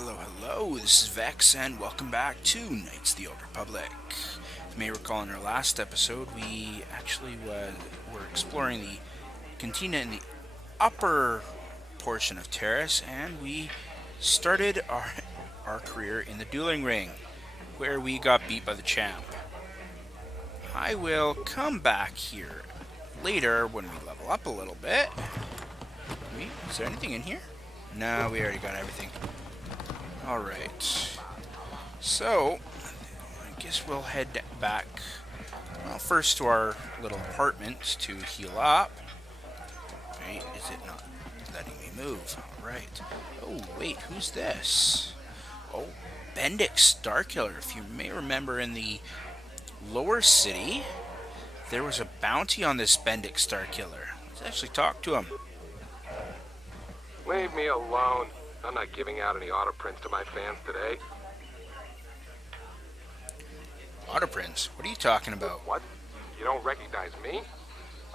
Hello, hello, this is Vexx, and welcome back to Knights of the Old Republic. If you may recall, in our last episode, we actually were exploring the cantina in the upper portion of Terrace, and we started our career in the dueling ring, where we got beat by the champ. I will come back here later when we level up a little bit. Wait, is there anything in here? No, we already got everything. Alright, so I guess we'll head back, well, first to our little apartment to heal up. Wait, is it not letting me move? Alright. Oh, wait, who's this? Oh, Bendix Starkiller. If you may remember, in the lower city, there was a bounty on this Bendix Starkiller. Let's actually talk to him. Leave me alone. I'm not giving out any auto prints to my fans today. Auto prints? What are you talking about? What? You don't recognize me?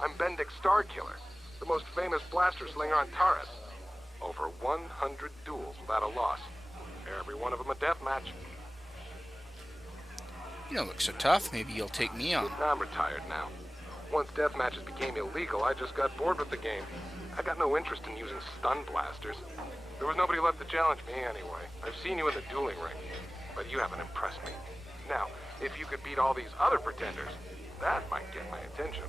I'm Bendix Starkiller, the most famous blaster slinger on Taurus. Over 100 duels without a loss. Every one of them a death match. You don't look so tough. Maybe you'll take me on. I'm retired now. Once death matches became illegal, I just got bored with the game. I got no interest in using stun blasters. There was nobody left to challenge me anyway. I've seen you in the dueling ring, but you haven't impressed me. Now, if you could beat all these other pretenders, that might get my attention.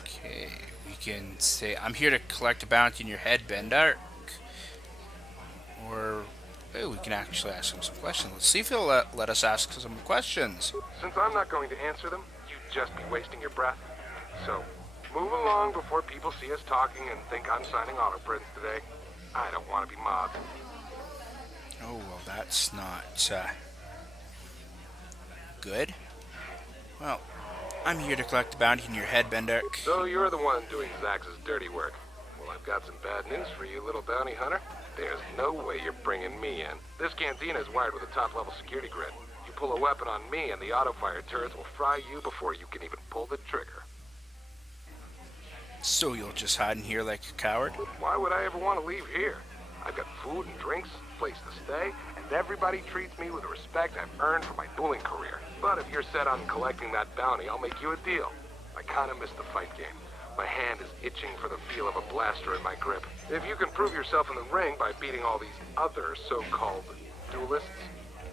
Okay, we can say, I'm here to collect a bounty in your head, Bendark. Or, oh, we can actually ask him some questions. Let's see if he'll let us ask some questions. Since I'm not going to answer them, you'd just be wasting your breath. So, move along before people see us talking and think I'm signing auto prints today. I don't want to be mobbed. Oh, well, that's not, good. Well, I'm here to collect the bounty in your head, Bendark. So you're the one doing Zax's dirty work. Well, I've got some bad news for you, little bounty hunter. There's no way you're bringing me in. This cantina is wired with a top-level security grid. You pull a weapon on me and the auto-fire turrets will fry you before you can even pull the trigger. So you'll just hide in here like a coward? Why would I ever want to leave here? I've got food and drinks, place to stay, and everybody treats me with the respect I've earned for my dueling career. But if you're set on collecting that bounty, I'll make you a deal. I kind of missed the fight game. My hand is itching for the feel of a blaster in my grip. If you can prove yourself in the ring by beating all these other so-called duelists,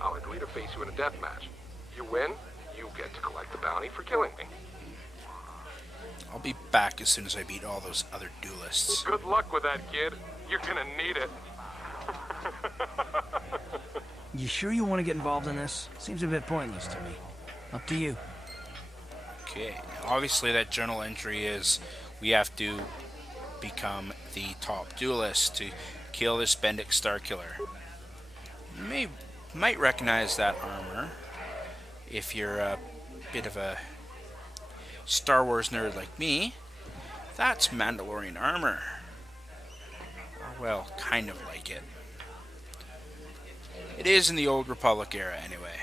I'll agree to face you in a death match. You win, you get to collect the bounty for killing me. I'll be back as soon as I beat all those other duelists. Good luck with that, kid. You're gonna need it. You sure you want to get involved in this? Seems a bit pointless to me. Up to you. Okay, obviously that journal entry is we have to become the top duelist to kill this Bendix Starkiller. You might recognize that armor if you're a bit of a Star Wars nerd like me. That's Mandalorian armor. Or, well, kind of like it. It is in the Old Republic era anyway.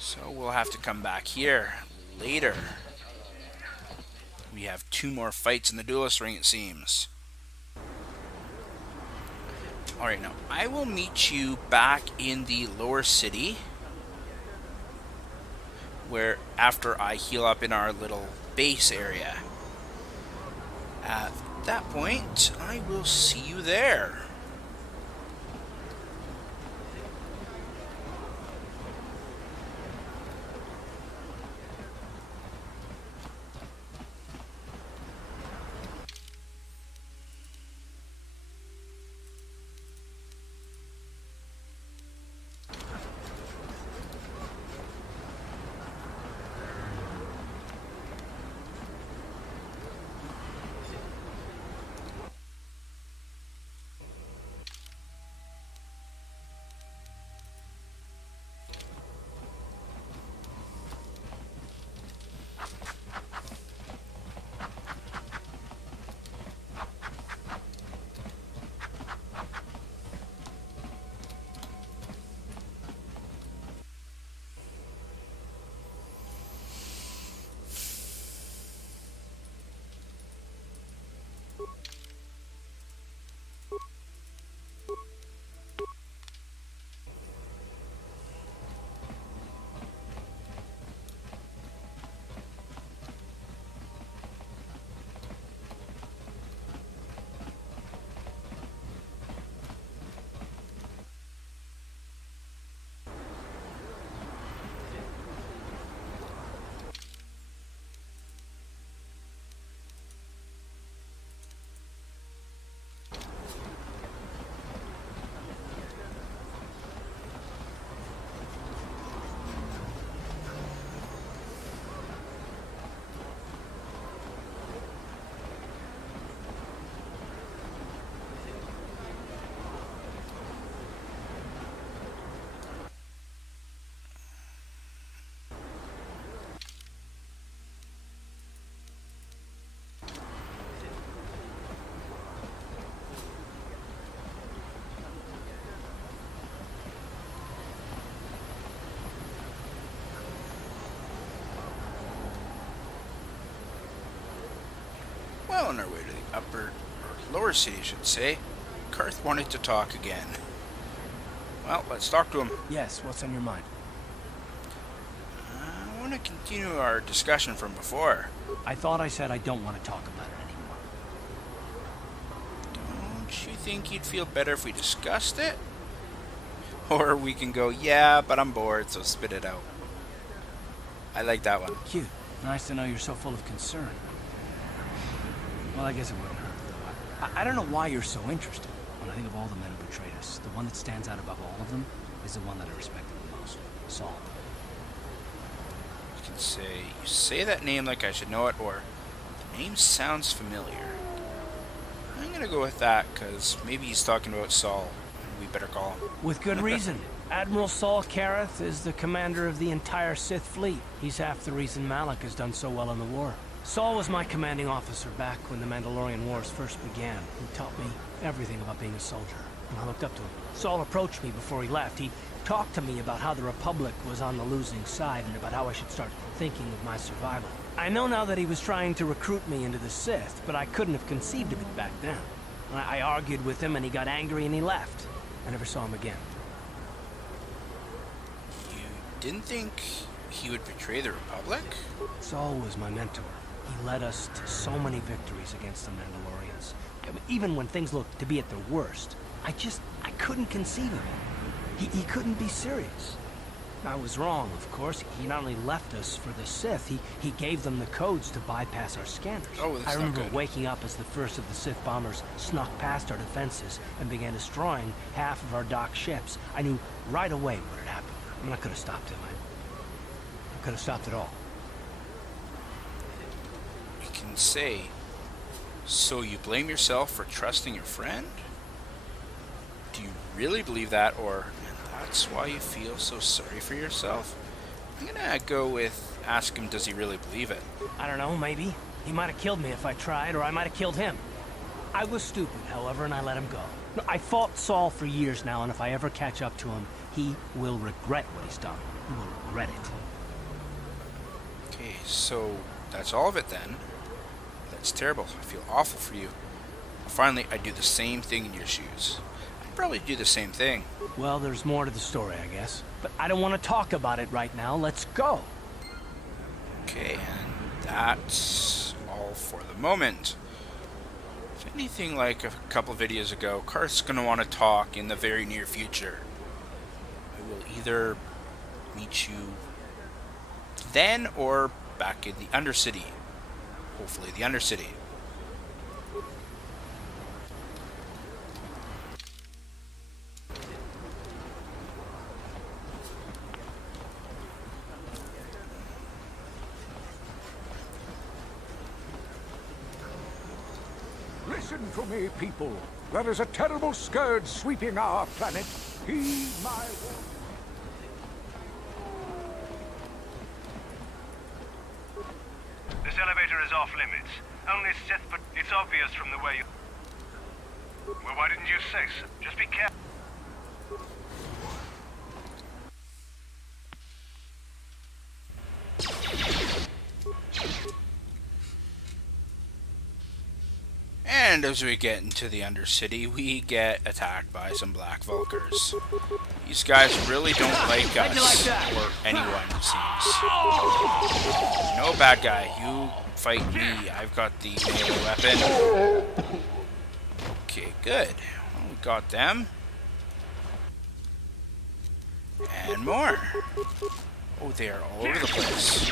So we'll have to come back here later. We have 2 more fights in the duelist ring, it seems. Alright, now I will meet you back in the lower city, where after I heal up in our little base area. At that point, I will see you there. Well, on our way to the upper, or lower city, I should say, Carth wanted to talk again. Well, let's talk to him. Yes, what's on your mind? I want to continue our discussion from before. I thought I said I don't want to talk about it anymore. Don't you think you'd feel better if we discussed it? Or we can go, yeah, but I'm bored, so spit it out. I like that one. Cute. Nice to know you're so full of concern. Well, I guess it wouldn't hurt, though. I don't know why you're so interested. When I think of all the men who betrayed us, the one that stands out above all of them is the one that I respected the most. Saul. You can say, you say that name like I should know it, or the name sounds familiar. I'm gonna go with that, because maybe he's talking about Saul. We better call him. With good reason. Admiral Saul Carth is the commander of the entire Sith fleet. He's half the reason Malak has done so well in the war. Saul was my commanding officer back when the Mandalorian Wars first began. He taught me everything about being a soldier, and I looked up to him. Saul approached me before he left. He talked to me about how the Republic was on the losing side and about how I should start thinking of my survival. I know now that he was trying to recruit me into the Sith, but I couldn't have conceived of it back then. I argued with him and he got angry and he left. I never saw him again. You didn't think he would betray the Republic? Saul was my mentor. He led us to so many victories against the Mandalorians. I mean, even when things looked to be at their worst, I couldn't conceive of it. He couldn't be serious. I was wrong, of course. He not only left us for the Sith, he gave them the codes to bypass our scanners. Oh, that's I remember not good. waking up as the first of the Sith bombers snuck past our defenses and began destroying half of our docked ships. I knew right away what had happened. I mean, I could have stopped him. I could have stopped it all. You can say, so you blame yourself for trusting your friend? Do you really believe that, or that's why you feel so sorry for yourself? I'm gonna go with ask him, does he really believe it? I don't know, maybe. He might have killed me if I tried, or I might have killed him. I was stupid, however, and I let him go. No, I fought Saul for years now, and if I ever catch up to him, he will regret what he's done. He will regret it. Okay, so that's all of it then. That's terrible. I feel awful for you. Finally, I'd do the same thing in your shoes. I'd probably do the same thing. Well, there's more to the story, I guess. But I don't want to talk about it right now. Let's go. Okay, and that's all for the moment. If anything like a couple videos ago, Carth's going to want to talk in the very near future. I will either meet you then or back in the Undercity. Hopefully the Undercity. Listen to me, people. There is a terrible scourge sweeping our planet. Heed my warning. This elevator is off limits. Only Sith, but it's obvious from the way you... Well, why didn't you say so? Just be careful. And as we get into the Undercity, we get attacked by some Black Vulkars. These guys really don't like us, or anyone, it seems. No, bad guy, you fight me. I've got the melee weapon. Okay, good. Well, we got them. And more. Oh, they are all over the place.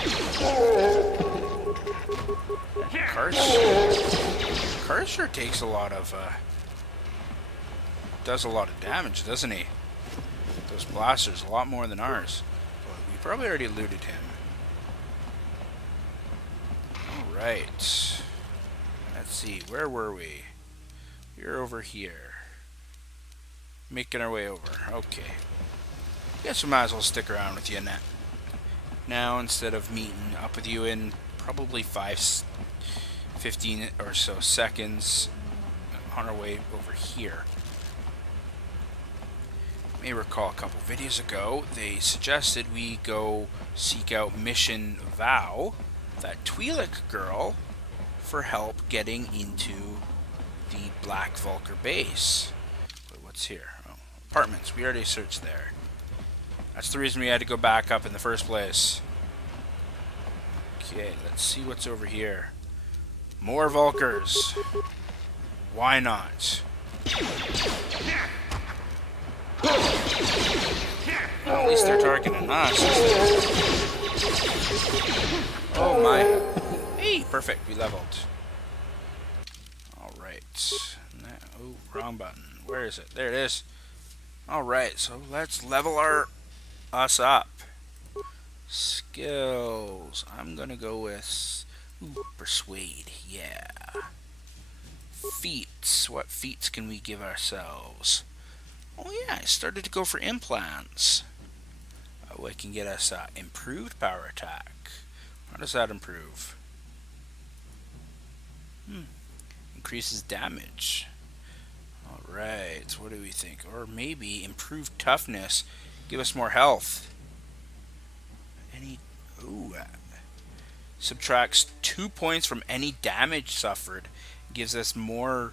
Carth sure takes a lot of, does a lot of damage, doesn't he? Those blasters, a lot more than ours. But we probably already looted him. Alright. Let's see, where were we? We were over here. Making our way over, okay. Guess we might as well stick around with you now instead of meeting up with you in probably 15 or so seconds on our way over here. You may recall a couple videos ago, they suggested we go seek out Mission Vow, that Twi'lek girl for help getting into the Black Vulcar base. Wait, what's here? Oh, apartments. We already searched there. That's the reason we had to go back up in the first place. Okay, let's see what's over here. More Vulcars. Why not? Well, at least they're targeting us. Oh my. Hey, perfect. We leveled. Alright. Oh, wrong button. Where is it? There it is. Alright, so let's level us up. Skills. I'm gonna go with persuade. Yeah. Feats. What feats can we give ourselves? Oh yeah, I started to go for implants. Oh, it can get us improved power attack. How does that improve? Increases damage. Alright, what do we think? Or maybe improved toughness. Give us more health. Subtracts 2 points from any damage suffered. Gives us more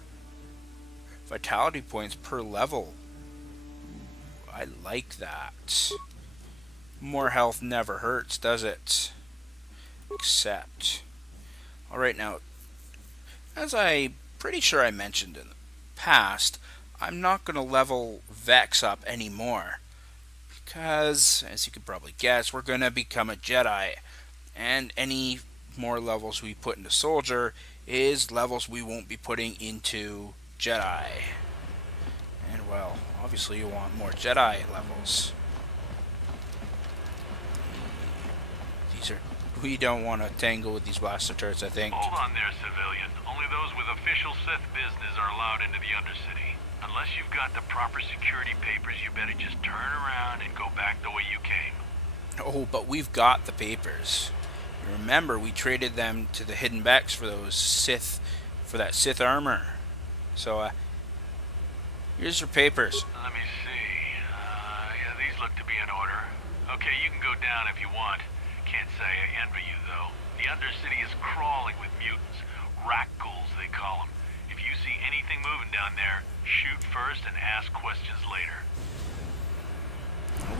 vitality points per level. I like that. More health never hurts, does it? Accept. Alright, now, as I'm pretty sure I mentioned in the past, I'm not going to level Vexx up anymore. Because, as you could probably guess, we're going to become a Jedi. And any more levels we put into Soldier is levels we won't be putting into Jedi. And, well, obviously you want more Jedi levels. We don't want to tangle with these blaster turrets, I think. Hold on there, civilian. Only those with official Sith business are allowed into the Undercity. Unless you've got the proper security papers, you better just turn around and go back the way you came. Oh, but we've got the papers. Remember, we traded them to the Hidden Becks for those Sith, for that Sith armor. So, here's your papers. Let me see. Yeah, these look to be in order. Okay, you can go down if you want. Can't say I envy you, though. The Undercity is crawling with mutants. Rat-ghouls, they call them. If you see anything moving down there, shoot first and ask questions later.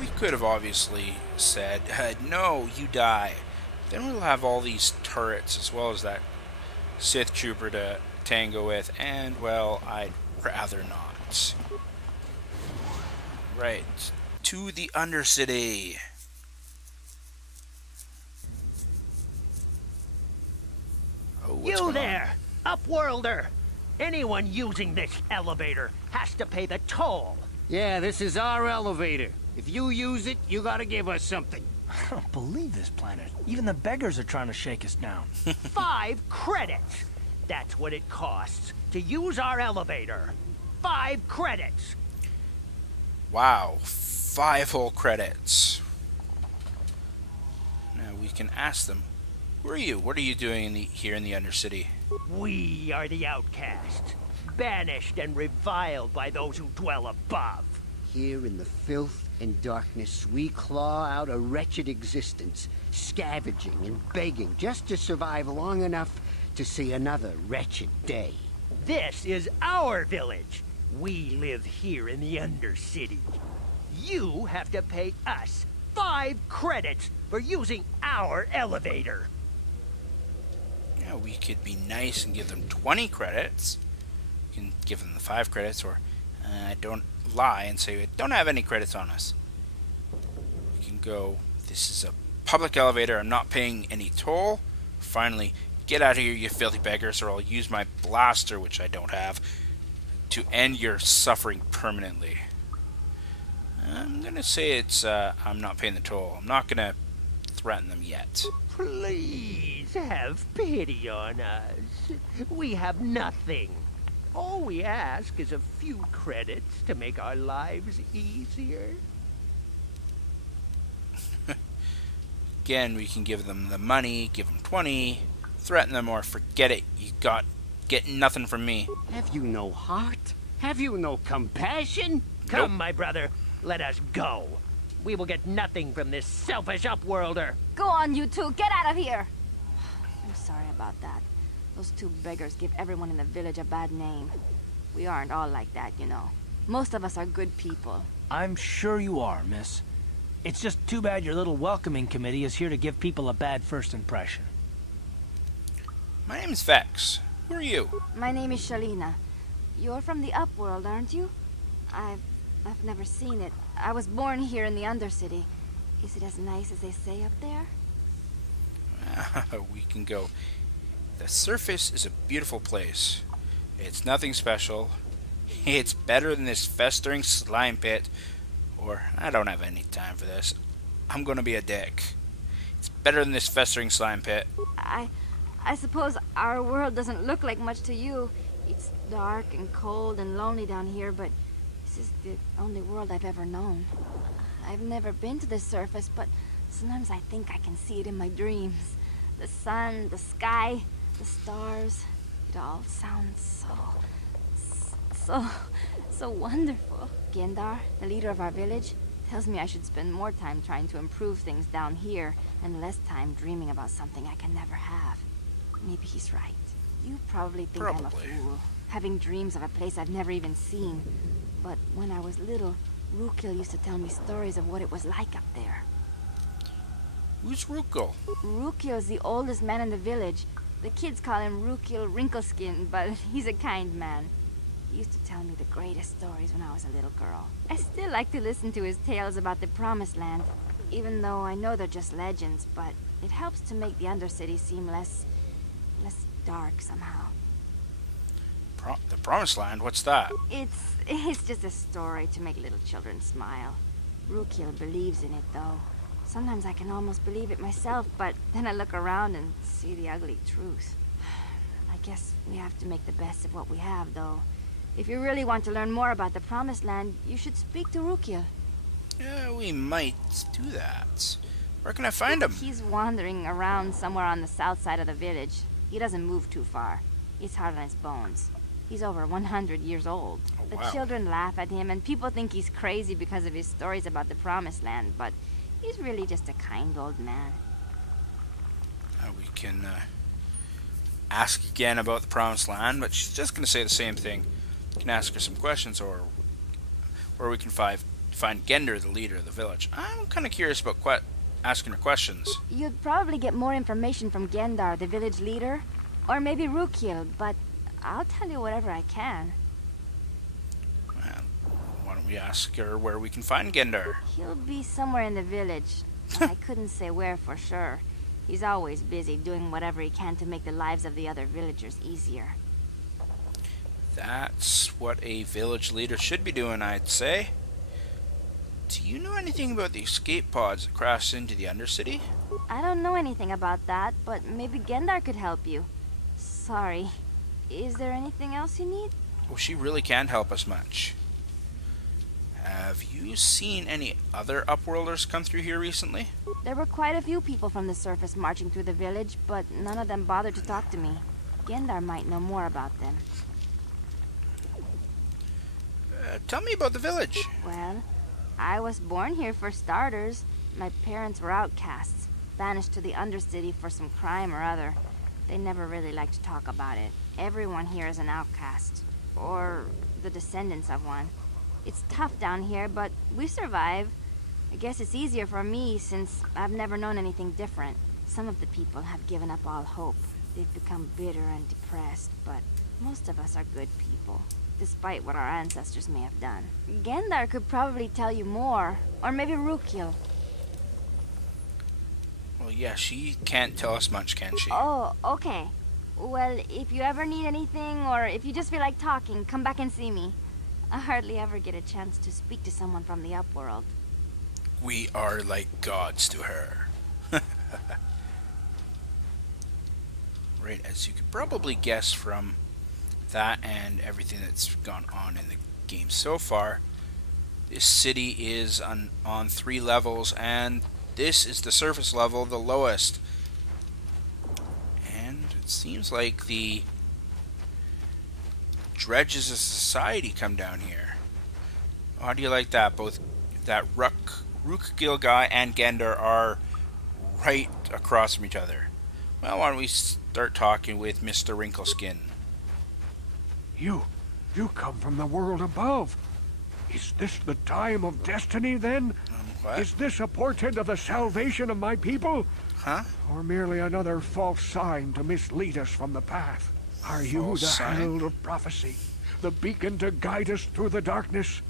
We could have obviously said, no, you die. Then we'll have all these turrets as well as that Sith Trooper to tango with, and, well, I'd rather not. Right, to the Undercity. Oh, You there, Upworlder! Anyone using this elevator has to pay the toll. Yeah, this is our elevator. If you use it, you gotta give us something. I don't believe this planet. Even the beggars are trying to shake us down. 5 credits. That's what it costs to use our elevator. 5 credits. Wow, 5 whole credits. Now we can ask them, who are you? What are you doing here in the Undercity? We are the outcasts, banished and reviled by those who dwell above. Here in the filth and darkness, we claw out a wretched existence, scavenging and begging just to survive long enough to see another wretched day. This is our village. We live here in the Undercity. You have to pay us 5 credits for using our elevator. Yeah, we could be nice and give them 20 credits. We can give them the 5 credits, or don't lie and say we don't have any credits on us. We can go, this is a public elevator, I'm not paying any toll. Finally, get out of here, you filthy beggars, or I'll use my blaster, which I don't have, to end your suffering permanently. I'm gonna say it's, I'm not paying the toll. I'm not gonna threaten them yet. Please have pity on us. We have nothing. All we ask is a few credits to make our lives easier. Again, we can give them the money, give them 20, threaten them, or forget it. You get nothing from me. Have you no heart? Have you no compassion? Come, my brother, let us go. We will get nothing from this selfish Upworlder. Go on, you two. Get out of here. I'm sorry about that. Those two beggars give everyone in the village a bad name. We aren't all like that, you know. Most of us are good people. I'm sure you are, miss. It's just too bad your little welcoming committee is here to give people a bad first impression. My name's Vexx. Who are you? My name is Shalina. You're from the Upworld, aren't you? I've never seen it. I was born here in the Undercity. Is it as nice as they say up there? We can go. The surface is a beautiful place. It's nothing special. It's better than this festering slime pit. Or, I don't have any time for this. I'm gonna be a dick. It's better than this festering slime pit. I suppose our world doesn't look like much to you. It's dark and cold and lonely down here, but this is the only world I've ever known. I've never been to the surface, but sometimes I think I can see it in my dreams. The sun, the sky, the stars. It all sounds so wonderful. Gendar, the leader of our village, tells me I should spend more time trying to improve things down here and less time dreaming about something I can never have. Maybe he's right. You probably think I'm a fool, having dreams of a place I've never even seen. But when I was little, Rukil used to tell me stories of what it was like up there. Who's Rukil? Rukil is the oldest man in the village. The kids call him Rukil Wrinkleskin, but he's a kind man. He used to tell me the greatest stories when I was a little girl. I still like to listen to his tales about the Promised Land, even though I know they're just legends, but it helps to make the Undercity seem less dark somehow. The Promised Land? What's that? It's just a story to make little children smile. Rukil believes in it, though. Sometimes I can almost believe it myself, but then I look around and see the ugly truth. I guess we have to make the best of what we have, though. If you really want to learn more about the Promised Land, you should speak to Rukil. Yeah, we might do that. Where can I find him? He's wandering around somewhere on the south side of the village. He doesn't move too far. He's hard on his bones. He's over 100 years old. Oh, The wow. children laugh at him, and people think he's crazy because of his stories about the Promised Land, but he's really just a kind old man. We can ask again about the Promised Land, but she's just going to say the same thing. You can ask her some questions, or we can find Gender, the leader of the village. I'm kind of curious about asking her questions. You'd probably get more information from Gendar, the village leader, or maybe Rukil, but I'll tell you whatever I can. Well, why don't we ask her where we can find Gender? He'll be somewhere in the village. I couldn't say where for sure. He's always busy doing whatever he can to make the lives of the other villagers easier. That's what a village leader should be doing, I'd say. Do you know anything about the escape pods that crashed into the Undercity? I don't know anything about that, but maybe Gendar could help you. Sorry. Is there anything else you need? Well, she really can't help us much. Have you seen any other Upworlders come through here recently? There were quite a few people from the surface marching through the village, but none of them bothered to talk to me. Gendar might know more about them. Tell me about the village. Well, I was born here for starters. My parents were outcasts, banished to the Undercity for some crime or other. They never really liked to talk about it. Everyone here is an outcast, or the descendants of one. It's tough down here, but we survive. I guess it's easier for me since I've never known anything different. Some of the people have given up all hope. They've become bitter and depressed, but most of us are good people, despite what our ancestors may have done. Gendar could probably tell you more, or maybe Rukil. Well, yeah, she can't tell us much, can she? Oh, okay. Well, if you ever need anything, or if you just feel like talking, come back and see me. I hardly ever get a chance to speak to someone from the Upworld. We are like gods to her. Right, as you could probably guess from that and everything that's gone on in the game so far, this city is on 3 levels, and this is the surface level, the lowest. And it seems like the dredges of society come down here. How do you like that? Both that Rookgil guy and Gendar are right across from each other. Well, why don't we start talking with Mr. Wrinkleskin? You come from the world above. Is this the time of destiny, then? What? Is this a portent of the salvation of my people? Huh? Or merely another false sign to mislead us from the path? Are you False the sign? herald of prophecy? The beacon to guide us through the darkness?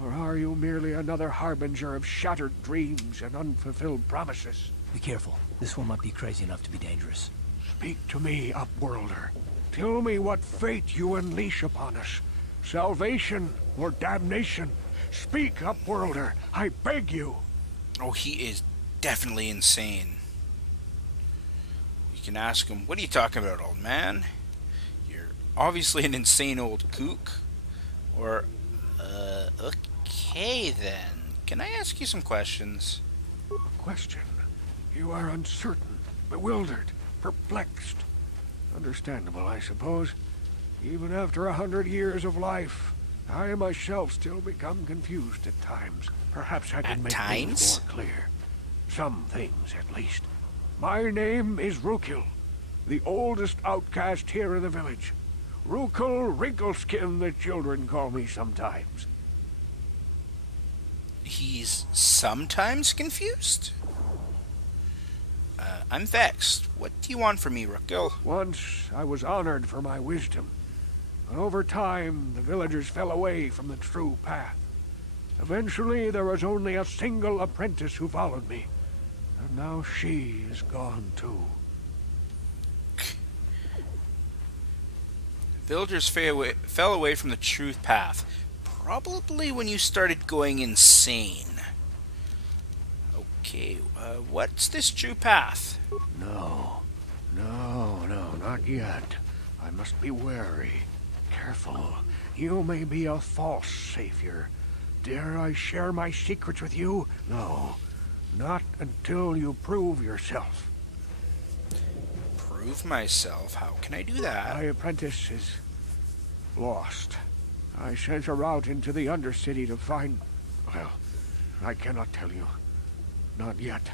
Or are you merely another harbinger of shattered dreams and unfulfilled promises? Be careful. This one might be crazy enough to be dangerous. Speak to me, Upworlder. Tell me what fate you unleash upon us. Salvation or damnation? Speak, Upworlder. I beg you. Oh, he is definitely insane. We can ask him, what are you talking about, old man? You're obviously an insane old kook. Or, okay then. Can I ask you some questions? Question. You are uncertain, bewildered, perplexed. Understandable, I suppose. Even after 100 years of life, I myself still become confused at times. Perhaps I can At make times? things more clear. Some things, at least. My name is Rukil, the oldest outcast here in the village. Rukil Wrinkleskin, the children call me sometimes. He's sometimes confused? I'm vexed. What do you want from me, Rookil? Once I was honored for my wisdom, but over time the villagers fell away from the true path. Eventually there was only a single apprentice who followed me, and now she is gone too. Villagers fell away from the truth path. Probably when you started going insane. Okay, what's this true path? No, not yet. I must be wary. Careful. You may be a false savior. Dare I share my secrets with you? No, not until you prove yourself. Prove myself? How can I do that? My apprentice is lost. I sent her out into the Undercity to find... Well, I cannot tell you. Not yet.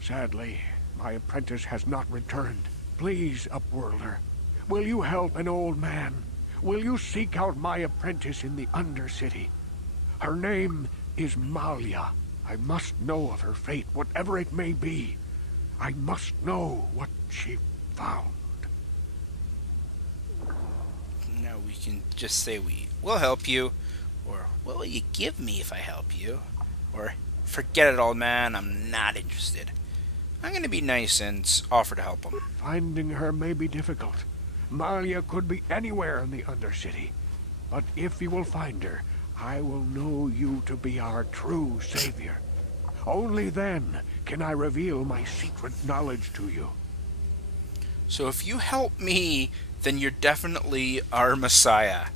Sadly, my apprentice has not returned. Please, Upworlder, will you help an old man? Will you seek out my apprentice in the Undercity? Her name is Malia. I must know of her fate, whatever it may be. I must know what she found. No, we can just say we'll help you. Or, what will you give me if I help you? Or, forget it, old man, I'm not interested. I'm gonna be nice and offer to help him. Finding her may be difficult. Malia could be anywhere in the Undercity. But if you will find her, I will know you to be our true savior. Only then can I reveal my secret knowledge to you. So if you help me, then you're definitely our Messiah.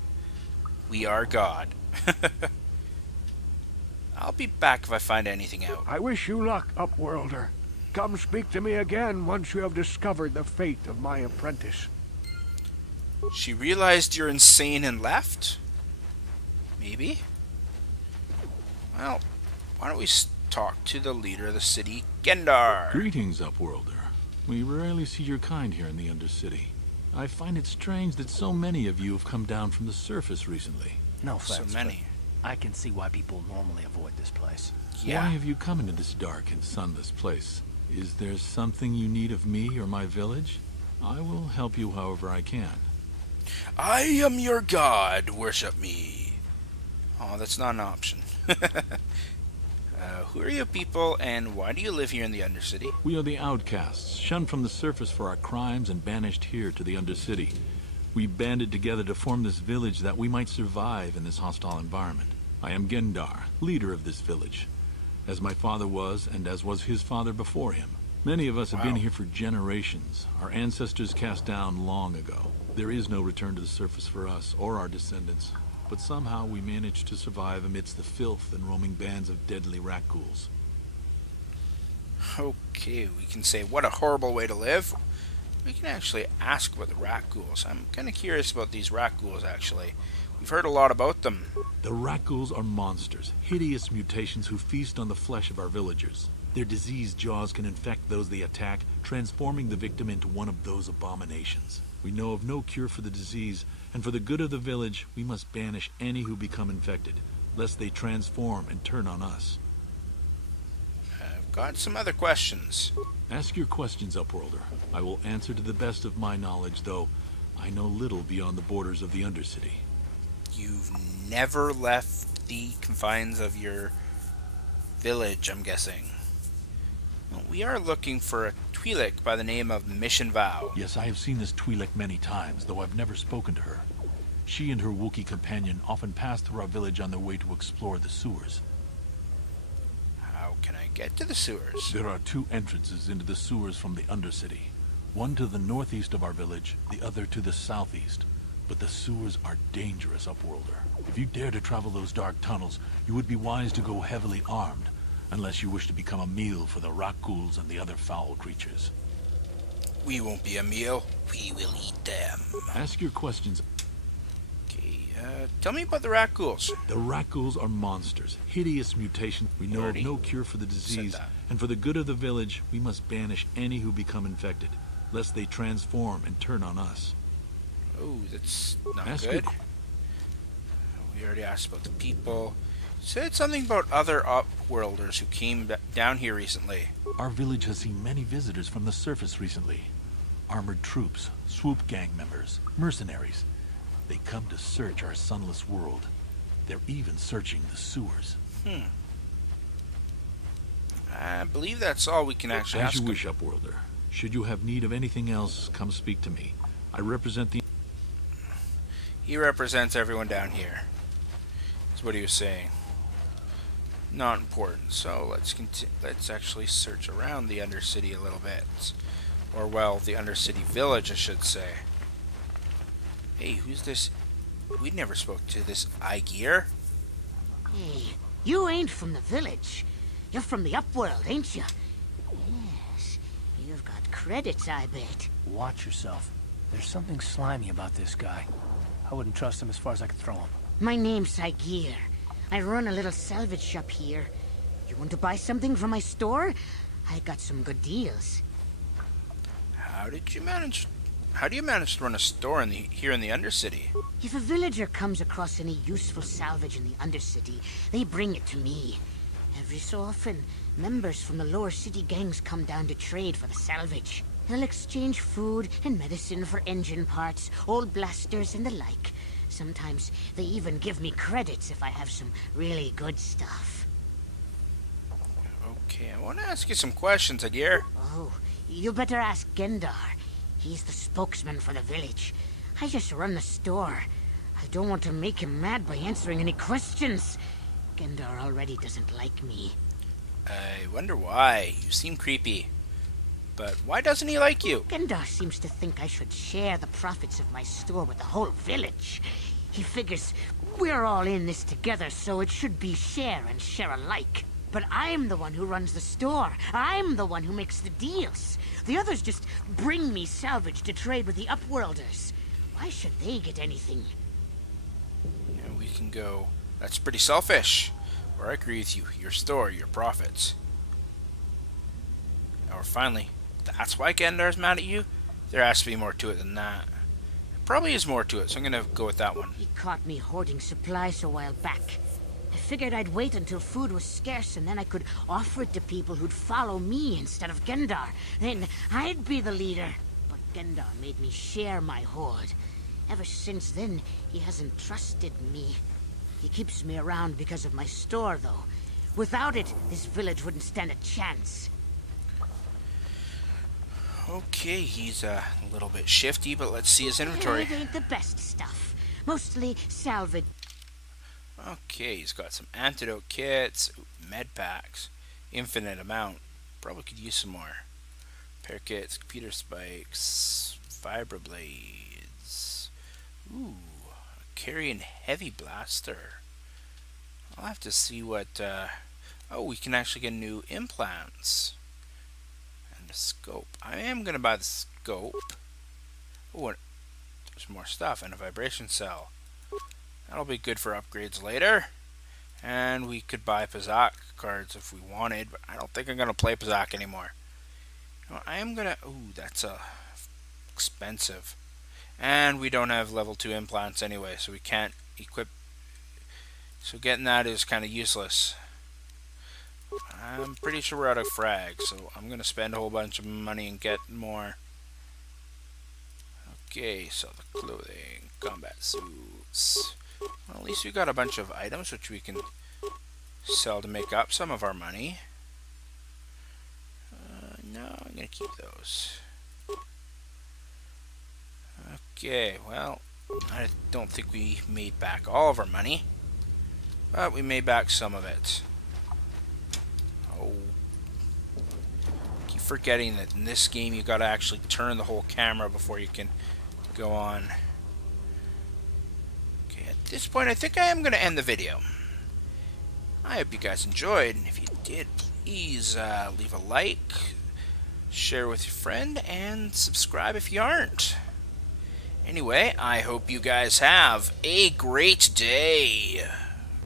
We are God. I'll be back if I find anything out. I wish you luck, Upworlder. Come speak to me again once you have discovered the fate of my apprentice. She realized you're insane and left? Maybe? Well, why don't we talk to the leader of the city, Gendar? Greetings, Upworlder. We rarely see your kind here in the Undercity. I find it strange that so many of you have come down from the surface recently. No So offense, many. but I can see why people normally avoid this place. Yeah. Why have you come into this dark and sunless place? Is there something you need of me or my village? I will help you however I can. I am your god, worship me. Oh, that's not an option. Who are you people, and why do you live here in the Undercity? We are the outcasts, shunned from the surface for our crimes and banished here to the Undercity. We banded together to form this village that we might survive in this hostile environment. I am Gendar, leader of this village, as my father was and as was his father before him. Many of us have been here for generations, our ancestors cast down long ago. There is no return to the surface for us or our descendants, but somehow we managed to survive amidst the filth and roaming bands of deadly rat ghouls. Okay, we can say, what a horrible way to live. We can actually ask about the rat ghouls. I'm kind of curious about these rat ghouls, actually. We've heard a lot about them. The rat ghouls are monsters, hideous mutations who feast on the flesh of our villagers. Their diseased jaws can infect those they attack, transforming the victim into one of those abominations. We know of no cure for the disease, and for the good of the village, we must banish any who become infected, lest they transform and turn on us. I've got some other questions. Ask your questions, Upworlder. I will answer to the best of my knowledge, though I know little beyond the borders of the Undercity. You've never left the confines of your village, I'm guessing. Well, we are looking for a Twi'lek by the name of Mission Vow. Yes, I have seen this Twi'lek many times, though I've never spoken to her. She and her Wookiee companion often pass through our village on their way to explore the sewers. How can I get to the sewers? There are two entrances into the sewers from the Undercity. One to the northeast of our village, the other to the southeast. But the sewers are dangerous, Upworlder. If you dare to travel those dark tunnels, you would be wise to go heavily armed, unless you wish to become a meal for the Rakghouls and the other foul creatures. We won't be a meal. We will eat them. Ask your questions. Okay, tell me about the Rakghouls. The Rakghouls are monsters, hideous mutations. We know of no cure for the disease, and for the good of the village, we must banish any who become infected, lest they transform and turn on us. Oh, that's not Ask good. We already asked about the people. Said something about other Upworlders who came down here recently. Our village has seen many visitors from the surface recently. Armored troops, swoop gang members, mercenaries. They come to search our sunless world. They're even searching the sewers. I believe that's all we can actually ask. As you wish, Upworlder. Should you have need of anything else, come speak to me. I represent the... He represents everyone down here. That's what he was saying. Not important. So let's actually search around the Undercity a little bit. Or, well, the Undercity village, I should say. Hey, who's this? We never spoke to this Aegir. Hey, you ain't from the village. You're from the Upworld, ain't you? Yes, you've got credits, I bet. Watch yourself. There's something slimy about this guy. I wouldn't trust him as far as I could throw him. My name's Aegir. I run a little salvage shop here. You want to buy something from my store? I got some good deals. How do you manage to run a store here in the Undercity? If a villager comes across any useful salvage in the Undercity, they bring it to me. Every so often, members from the lower city gangs come down to trade for the salvage. They'll exchange food and medicine for engine parts, old blasters and the like. Sometimes they even give me credits if I have some really good stuff. Okay, I want to ask you some questions, Aegir. Oh, you better ask Gendar. He's the spokesman for the village. I just run the store. I don't want to make him mad by answering any questions. Gendar already doesn't like me. I wonder why. You seem creepy. But why doesn't he like you? Gendar seems to think I should share the profits of my store with the whole village. He figures we're all in this together, so it should be share and share alike. But I'm the one who runs the store. I'm the one who makes the deals. The others just bring me salvage to trade with the Upworlders. Why should they get anything? Yeah, we can go. That's pretty selfish. Or I agree with you. Your store, your profits. Or finally, that's why Gendar's mad at you? There has to be more to it than that. Probably is more to it, so I'm gonna go with that one. He caught me hoarding supplies a while back. I figured I'd wait until food was scarce and then I could offer it to people who'd follow me instead of Gendar. Then I'd be the leader. But Gendar made me share my hoard. Ever since then, he hasn't trusted me. He keeps me around because of my store, though. Without it, this village wouldn't stand a chance. Okay, he's a little bit shifty, but let's see his inventory. It ain't the best stuff. Mostly salvage. Okay, he's got some antidote kits, med packs, infinite amount. Probably could use some more. Repair kits, computer spikes, vibroblades. Ooh, a carrying heavy blaster. I'll have to see what. Oh, we can actually get new implants and a scope. I am gonna buy the scope. Oh, there's more stuff and a vibration cell. That'll be good for upgrades later. And we could buy Pazak cards if we wanted, but I don't think I'm going to play Pazak anymore. Well, I am gonna... Ooh, that's expensive. And we don't have level 2 implants anyway, so we can't equip... So getting that is kind of useless. I'm pretty sure we're out of frags, so I'm gonna spend a whole bunch of money and get more. Okay, so the clothing, combat suits. Well, at least we got a bunch of items which we can sell to make up some of our money. No, I'm gonna keep those. Okay, well, I don't think we made back all of our money, but we made back some of it. Oh, keep forgetting that in this game you gotta actually turn the whole camera before you can go on. Okay, at this point I think I am gonna end the video. I hope you guys enjoyed, and if you did, please leave a like, share with your friend, and subscribe if you aren't. Anyway, I hope you guys have a great day.